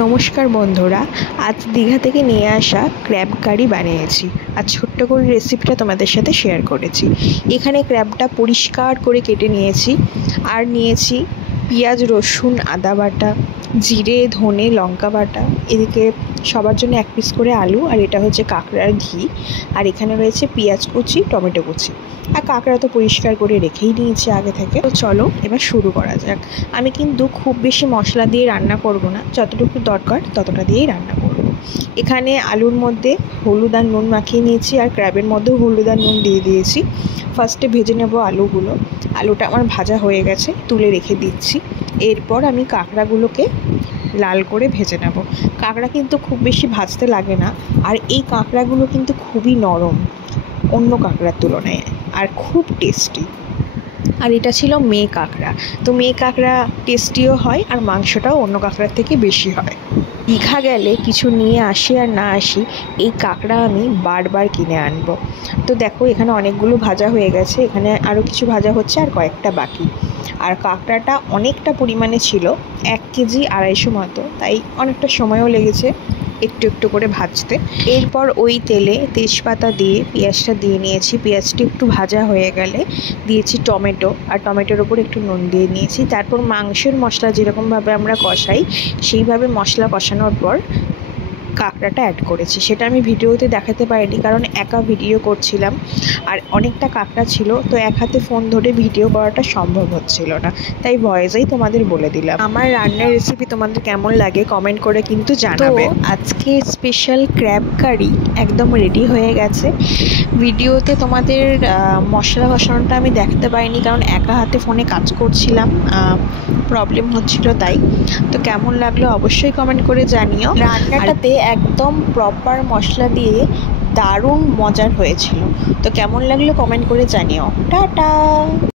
নমস্কার বন্ধুরা, আজ দীঘা থেকে নিয়ে আসা ক্র্যাব কারি বানিয়েছি। আর ছোট্ট করে রেসিপিটা তোমাদের সাথে শেয়ার করেছি। এখানে ক্র্যাবটা পরিষ্কার করে কেটে নিয়েছি, আর নিয়েছি পেঁয়াজ, রসুন, আদা বাটা, জিরে, ধনে, লঙ্কা বাটা, এদিকে সবার জন্য এক পিস করে আলু, আর এটা হচ্ছে কাঁকড়ার ঘি, আর এখানে রয়েছে পেঁয়াজ কুচি, টমেটো কুচি। আর কাঁকড়া তো পরিষ্কার করে রেখেই নিয়েছি আগে থেকে। তো চলো এবার শুরু করা যাক। আমি কিন্তু খুব বেশি মশলা দিয়ে রান্না করব না, যতটুকু দরকার ততটা দিয়েই রান্না করব। এখানে আলুর মধ্যে হলুদ আর নুন মাখিয়ে নিয়েছি, আর ক্র্যাবের মধ্যেও হলুদ আর নুন দিয়ে দিয়েছি। ফার্স্টে ভেজে নেব আলুগুলো। আলুটা আমার ভাজা হয়ে গেছে, তুলে রেখে দিচ্ছি। এরপর আমি কাঁকড়াগুলোকে লাল করে ভেজে নেব। কাঁকড়া কিন্তু খুব বেশি ভাজতে লাগে না, আর এই কাঁকড়াগুলো কিন্তু খুবই নরম অন্য কাঁকড়ার তুলনায়, আর খুব টেস্টি। আর এটা ছিল মেয়ে কাঁকড়া, তো মেয়ে কাঁকড়া টেস্টিও হয়, আর মাংসটাও অন্য কাঁকড়ার থেকে বেশি হয়। দীঘা গেলে কিছু নিয়ে আসি আর না আসি, এই কাঁকড়া আমি বারবার কিনে আনবো। তো দেখো এখানে অনেকগুলো ভাজা হয়ে গেছে, এখানে আরও কিছু ভাজা হচ্ছে, আর কয়েকটা বাকি। আর কাঁকড়াটা অনেকটা পরিমাণে ছিল, 1 কেজি 250 মতো, তাই অনেকটা সময়ও লেগেছে একটু একটু করে ভাজতে। এরপর ওই তেলে তেজপাতা দিয়ে পেঁয়াজটা দিয়ে নিয়েছি। পেঁয়াজটি একটু ভাজা হয়ে গেলে দিয়েছি টমেটো, আর টমেটোর ওপর একটু নুন দিয়ে নিয়েছি। তারপর মাংসের মশলা যেরকমভাবে আমরা কষাই, সেইভাবে মশলা কষানোর পর কাঁকড়াটা অ্যাড করেছি। সেটা আমি ভিডিওতে দেখাতে পারিনি, কারণ একা ভিডিও করছিলাম, আর অনেকটা কাঁকড়া ছিল, তো এক হাতে ফোন ধরে ভিডিও করাটা সম্ভব হচ্ছিল না, তাই ভয়েসেই তোমাদের বলে দিলাম। আমার রান্নার রেসিপি তোমাদের কেমন লাগে কমেন্ট করে কিন্তু জানাবে। আজকে স্পেশাল ক্র্যাব কারি একদম রেডি হয়ে গেছে। ভিডিওতে তোমাদের মশলা কষানোটা আমি দেখাতে পারিনি, কারণ একা হাতে ফোনে কাজ করছিলাম, প্রবলেম হচ্ছিল তাই। তো কেমন লাগলো অবশ্যই কমেন্ট করে জানিও। রান্নাটাতে একদম প্রপার মশলা দিয়ে দারুণ মজার হয়েছিল। তো কেমন লাগলো কমেন্ট করে জানিও। টাটা।